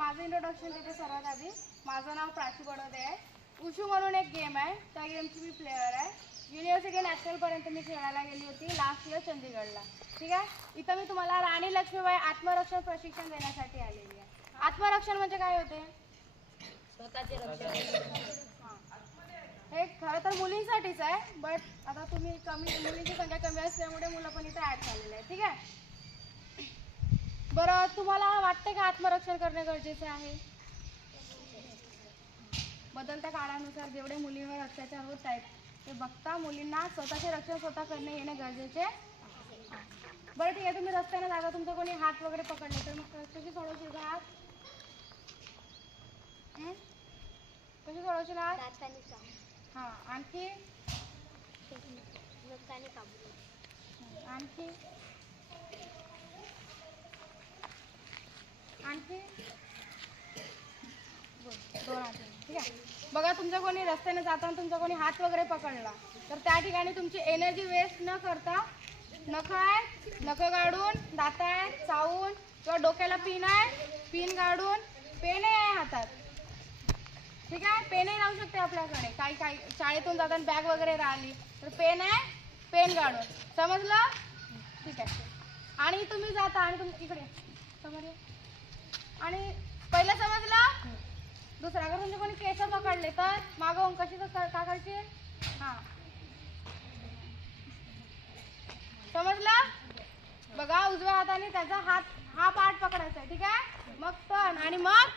माझं इंट्रोडक्शन देते सर्वात आधी. माझं नाव प्राची बडोदे आहे. उशू म्हणून एक गेम आहे, त्या गेमची मी प्लेअर आहे. युनिव्हर्सिटी नॅशनलपर्यंत मी खेळायला गेली होती लास्ट इयर चंदीगडला. ठीक आहे. इथं मी तुम्हाला राणी लक्ष्मीबाई आत्मरक्षण प्रशिक्षण देण्यासाठी आलेली आहे. आत्मरक्षण म्हणजे काय होते? स्वतःचे रक्षण. हे खरं तर मुलींसाठीच आहे, बट आता तुम्ही मुलींची संख्या कमी असल्यामुळे मुलं पण इथे ॲड झालेले आहे. ठीक आहे. बरं, तुम्हाला वाटते का आत्मरक्षण करणे गरजेचे आहे? बदलत्या काळानुसार जेवढे मुलींवर अत्याचार होत आहेत ते बघता मुलींना स्वतःचे रक्षण स्वतः करणे येणे गरजेचे. बरं ठीक आहे, तुम्ही रस्त्याने जाता, तुमचा कोणी हात वगैरे पकडले तर मग कशी सोडवशील का हात? कशी सोडवशील हात? हां, आणखी आणखी आणखी दोन हात. ठीक आहे. बघा, तुमचा कोणी रस्त्याने जाताना तुमचा कोणी हात वगैरे पकडला तर त्या ठिकाणी तुमची एनर्जी वेस्ट न करता नख काढून, दात आहे चावून, किंवा डोक्याला पिन आहे, पिन काढून, पेन आहे हातात. ठीक आहे. पेनही राहू शकते आपल्याकडे. काही शाळेतून जाताना बॅग वगैरे राहिली तर पेन आहे, पेन काढून. समजलं? ठीक आहे. आणि तुम्ही जाता आणि इकडे समजलं? आणि पहिलं समजलं? दुसरा, अगर तुमचे कोणी केस पकडले तर मागवून कशी का करशील? हां, समजलं? बघा, उजव्या हाताने त्याचा हा पार्ट पकडायचा आहे. ठीक आहे. मग टर्न आणि मग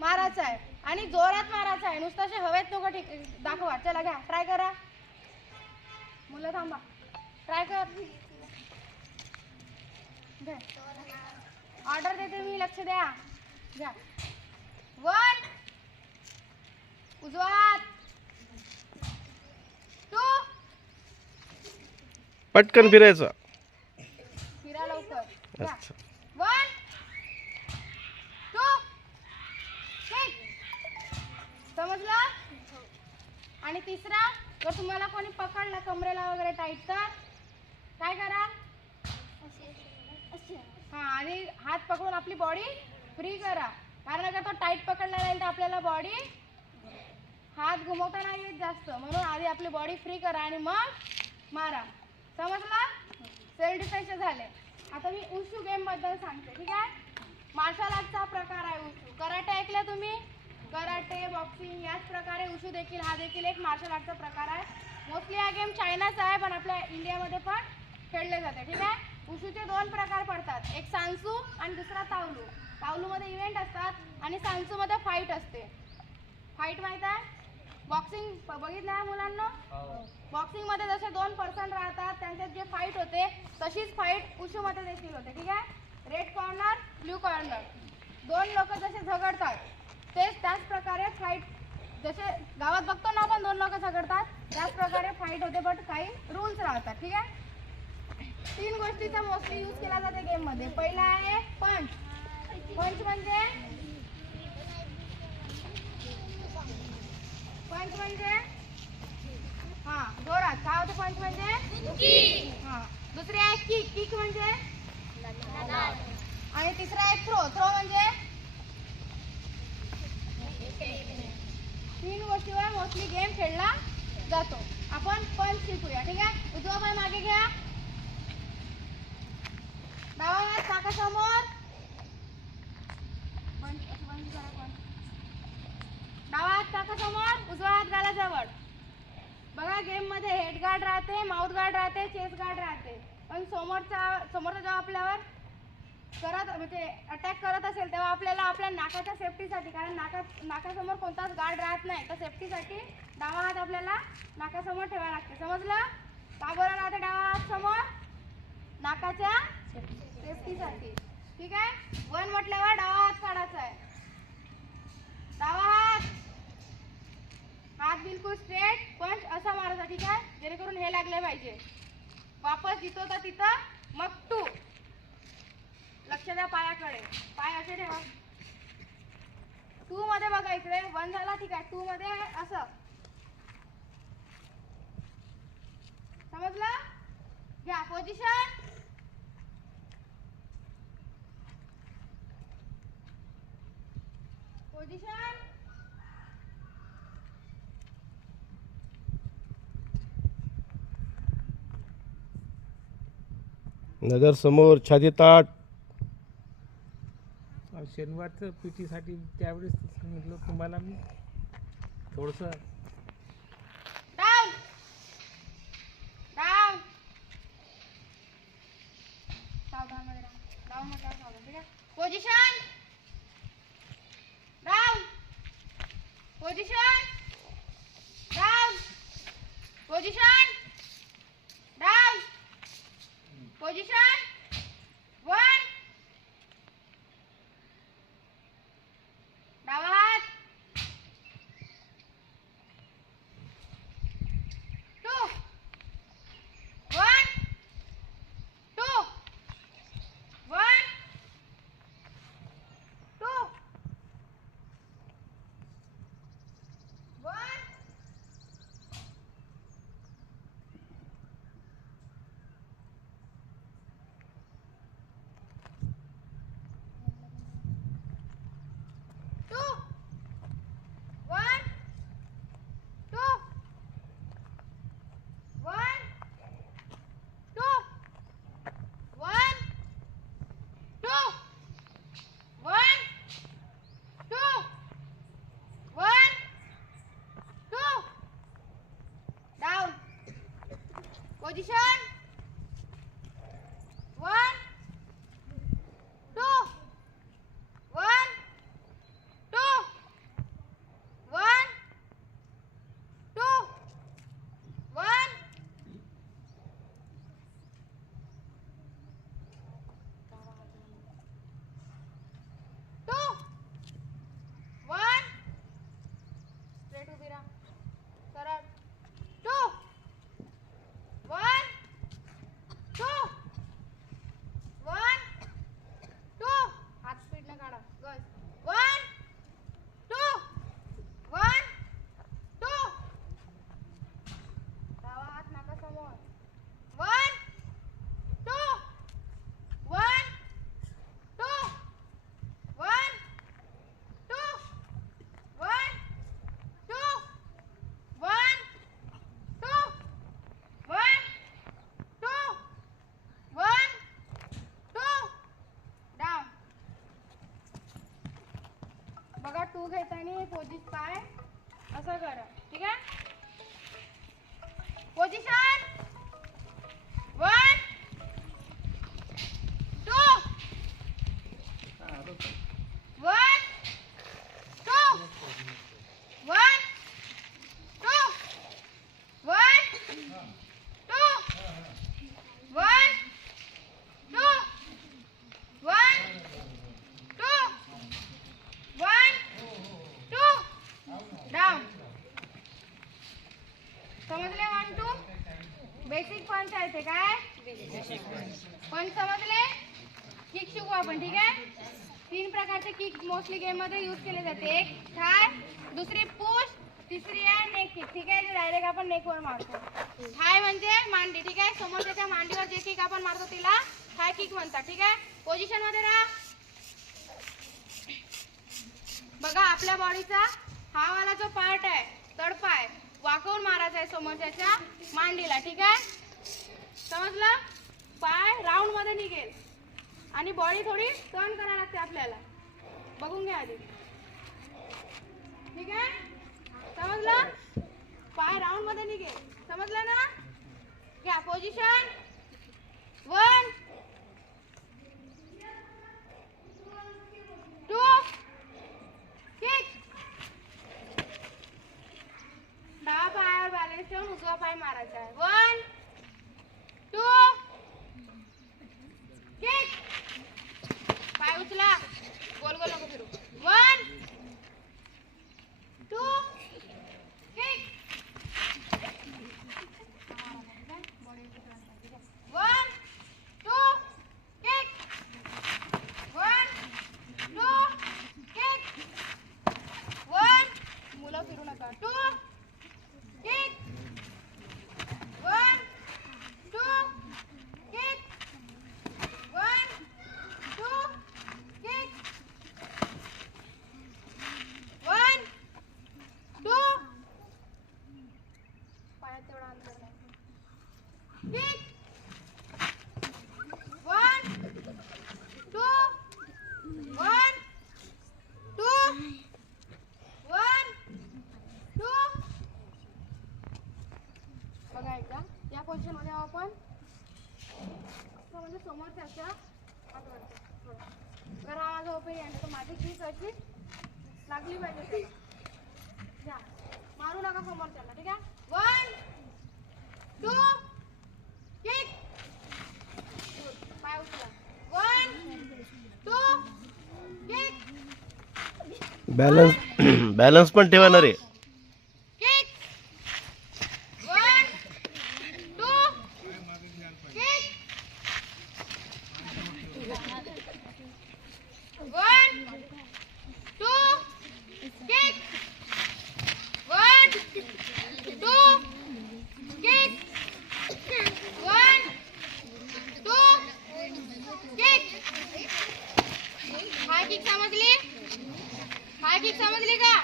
मारायचा आहे आणि जोरात मारायचा आहे. नुसतं असे हवेत नको. ठीक दाखवा. चला घ्या, ट्राय करा. मुलं थांबा, ट्राय कर. ऑर्डर देते मी, लक्ष द्या. घ्या. 1, उजवा हात, 2, पटकन फिरायचं. फिरा लवकर. घ्या. अच्छा. 1, 2, 3. समजलं? आणि तिसरा, जर तुम्हाला कोणी पकडलं कमरेला वगैरे टाईट तर काय करा? हां, आणि हात पकडून आपली बॉडी फ्री करा. कारण अगर तो टाईट पकडला राहील तर आपल्याला बॉडी हात घुमवता नाही येत जास्त, म्हणून आधी आपली बॉडी फ्री करा आणि मग मारा. समजलं? सेल्फ डिफेन्स झाले. आता मी उशू गेम बद्दल सांगते. ठीक आहे. मार्शल आर्टचा प्रकार आहे उशू. कराटे ऐकलं तुम्ही? कराटे, बॉक्सिंग याच प्रकारे उशू देखील, हा देखील एक मार्शल आर्टचा प्रकार आहे. मोस्टली हा गेम चायनाचा आहे, पण आपल्या इंडियामध्ये पण खेळले जाते. ठीक आहे. उशूचे 2 प्रकार पडतात, एक सांसू आणि दुसरा तावलू. तावलूमध्ये इव्हेंट असतात आणि सांसूमध्ये फाईट असते. फाईट माहीत आहे? बॉक्सिंग बघितलं आहे मुलांना? बॉक्सिंगमध्ये जसे 2 पर्सन राहतात, त्यांच्यात जे फाईट होते तशीच फाईट उशूमध्ये देखील होते. ठीक आहे. रेड कॉर्नर, ब्ल्यू कॉर्नर, 2 लोक जसे झगडतात त्याच प्रकारे फाईट, जसे गावात बघतो ना आपण 2 लोक झगडतात त्याच प्रकारे फाईट होते, बट काही रूल्स राहतात. ठीक आहे. 3 गोष्टीचा मोस्टली यूज केला जाते गेममध्ये. पहिला आहे पंच. पंच म्हणजे हां, जोरात. काय होते पंच म्हणजे? हां. दुसरी आहे किक. किक म्हणजे? आणि तिसरा आहे थ्रो. थ्रो म्हणजे? 3 गोष्टीवर मोस्टली गेम खेळला जातो. आपण पंच शिकूया. ठीक आहे. उजवा पाय मागे घ्या, डावा हात नाकासमोर, डावा हात नाकासमोर, उजवा हात गालाजवळ. बघा, गेम मध्ये हेड गार्ड राहते, माउथ गार्ड राहते, चेस्ट गार्ड राहते. पण समोरचा जेव्हा आपल्यावर म्हणजे अटॅक करत असेल तेव्हा आपल्याला आपल्या नाकाच्या सेफ्टीसाठी, कारण नाकासमोर कोणताच गार्ड राहत नाही, तर सेफ्टीसाठी डावा हात आपल्याला नाकासमोर ठेवावा लागते. समजलं? का बरं राहते डावा हात समोर? नाकाच्या सेफ्टीसाठी. ठीक आहे. 1 म्हटल्यावर डावा हात काढायचा आहे. डावा हात बिलकुल स्ट्रेट, पंच असा मारायचा. ठीक आहे. जेणेकरून हे लागले पाहिजे. वापस जिथं होता तिथं, मग 2. लक्ष द्या पायाकडे. पाय असे ठेवा. 2 मध्ये बघा इकडे. 1 झाला. ठीक आहे. 2 मध्ये असं. समजलं? घ्या पोझिशन. पोझिशन. नजर समोर, छाती ताट. शनिवारचं पीटीसाठी त्यावेळेस म्हटलं तुम्हाला मी थोडंसं डाऊन डाऊन. सावधान मध्ये राहा. डाऊन मध्ये राहा, सावधान. ठीक आहे. Position. Down. Position. Down. Position. Down. Position. 1. डावा हात. 2. 1. 2. 1. 2. 1. 2. 1. 2. 1. 2. 1. 2. 1. 2. 1. 2. Down. Position. 1. 2. 1. 2. 1. 2. 1. Two. 1. Straight उभी राहा. सरळ. 2. 1. 2. 1. 2. हात स्पीड न काढा. गज. 1. 2. 1. 2. डावा हात नाका समोर. 1. 2. 1. 2. 1. 2. 1. 2. 1. 2. 1. 2. 1. 2. डाऊन. बघा 2 घेताना पोझिशन पाय असं करा. ठीक आहे. पोझिशन. 1. 2. 1. 2. 1. 2. 1. 2. 1. 2. 1. 2. 1. 2. डाऊन. समजले? 1 2 बेसिक पंच आहे ते. काय पंच समजले? किक शिकू आपण. ठीक आहे. 3 प्रकारचे किक मोस्टली गेम मध्ये यूज केले जाते. एक थाय, दुसरी पुश, तिसरी आहे नेक किक. ठीक आहे. डायरेक्ट आपण नेकवर मारतो. थाय म्हणजे मांडी. ठीक आहे. समोरच्या मांडीवर जे किक आपण मारतो तिला थाय किक म्हणतात. ठीक आहे. पोझिशन मध्ये राहा. बघा आपल्या बॉडीचा हा वाला जो पार्ट आहे तळपाय वाकवून मारायचा आहे समोरच्या मांडीला. ठीक आहे. समजलं? पाय राऊंड मध्ये निघेल आणि बॉडी थोडी टर्न करायला लागते आपल्याला. बघून घ्या आधी. ठीक आहे. समजलं? पाय राऊंड मध्ये निघेल. समजलं ना? घ्या पोझिशन. 1. 2. किक. डावा पायावर बॅलन्स ठेवून उजवा पाय मारायचा आहे. 1. 2. किक. पाय उचला. गोल गोल नको फिरू. 1. 2. किक. 1. 2. किक. 1. 2. किक. 1. मुलं फिरू नका. 2. किक. 1. समोरच्या अशा हात वरती. जर हा माझा ओपिनियन आहे तर माझी किक अशी लागली पाहिजे. घ्या, मारू नका समोरच्याला. ठीक आहे. 1 2 किक. पाय उचला. 1 2 किक. बॅलन्स पण ठेवा ना रे. Kick. 1 2 kick. 1 2 kick. 1 2 kick. 1 2 kick. High kick समजली? हाय किक समजली का?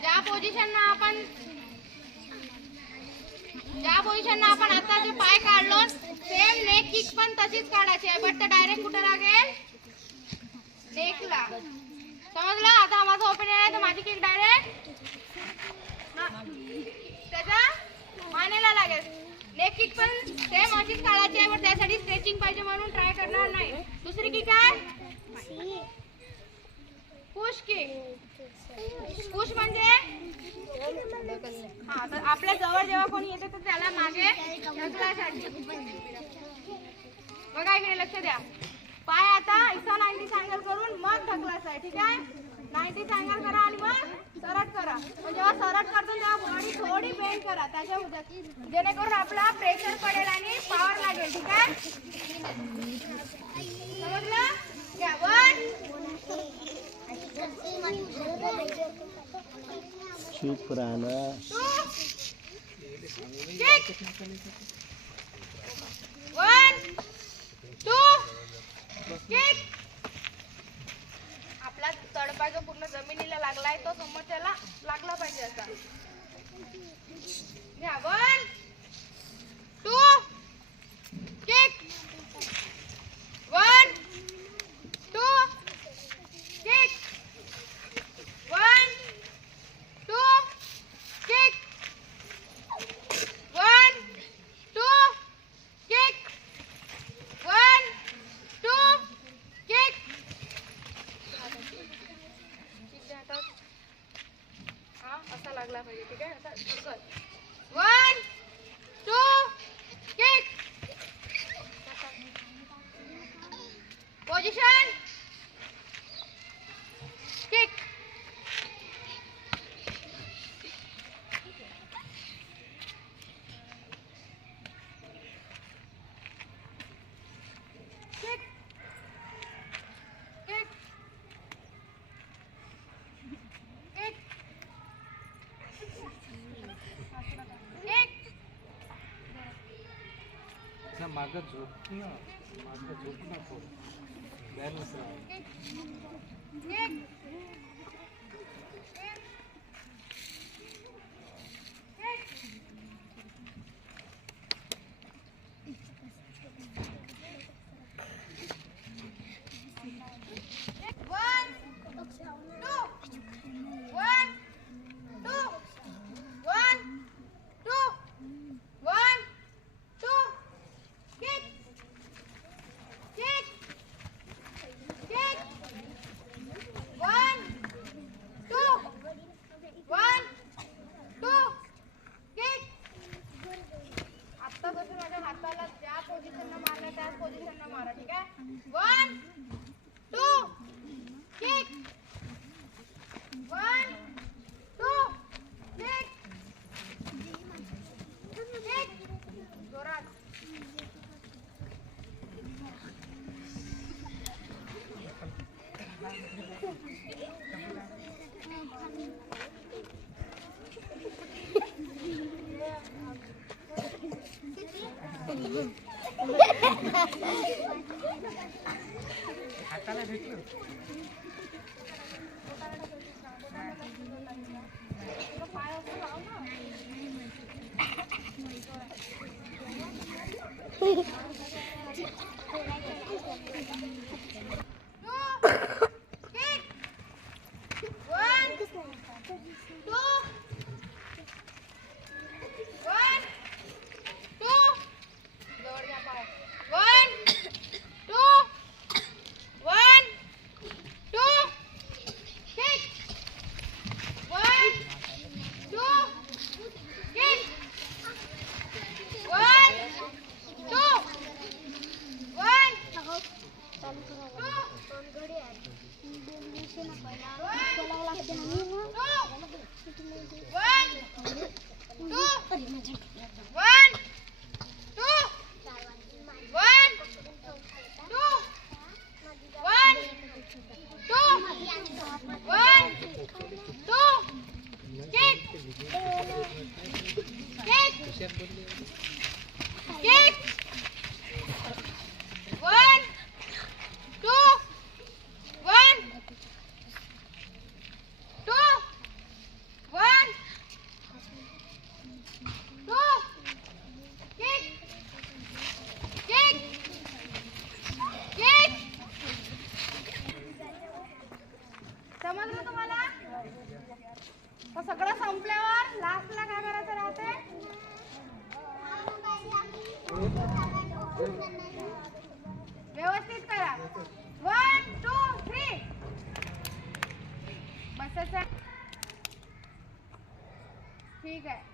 ज्या पोझिशनला आपण आता जे पाय काढलो सेम नेक किक पण तशीच काढायची आहे. बट डायरेक्ट कुठे लागेल? नेकला. समजलं? आता माझा ओपिनियन आहे तर माझी किक डायरेक्ट त्याच्या मानेला लागेल. नेक किक पण सेम अशीच काढायची आहे, पण त्यासाठी स्ट्रेचिंग पाहिजे म्हणून ट्राय करणार नाही. दुसरी किक आहे पुश किक. पुश म्हणजे हा, तर आपल्या जवळ जेव्हा कोणी येते तर त्याला मागे ढकलायसाठी. बघा इकडे लक्ष द्या. पाय आता इथं 90 अँगल करून मग ढकलायचं आहे. ठीक आहे. 90 अँगल करा आणि मग सरळ करा. पण जेव्हा सरळ करतो तेव्हा बॉडी थोडी बेंड करा त्याच्या जेणेकरून आपला प्रेशर पडेल आणि पॉवर लागेल. ठीक आहे. समजलं? घ्या. 1 चुप राहना. 2 kick. 1 2 kick. आपला तळपाय जो पूर्ण जमिनीला लागलाय तो समोरच्याला लागला पाहिजे असा. घ्या. 1 2 kick. 1 2 kick. 1 2 kick. 1 2 kick. 1 2 kick. हा असा लागला पाहिजे. ठीक आहे. असा थोडक्यात 1 2 kick. Position kick. Kick kick kick kick. मागं झोप ना, मागं झोप नको. बॅलन्स राहा. किक किक हाताला ज्या पोझिशनला मारलं त्याच पोझिशनला मारा. ठीक आहे. 1 2 किक. 1 2 kick kick. जोरात. हाताला भेटलं. पाय असं लाव ना. समजलं तुम्हाला? तर सगळं संपल्यावर लास्टला काय करायचं राहते? व्यवस्थित करा. 1 2 3 बसायचं. ठीक आहे.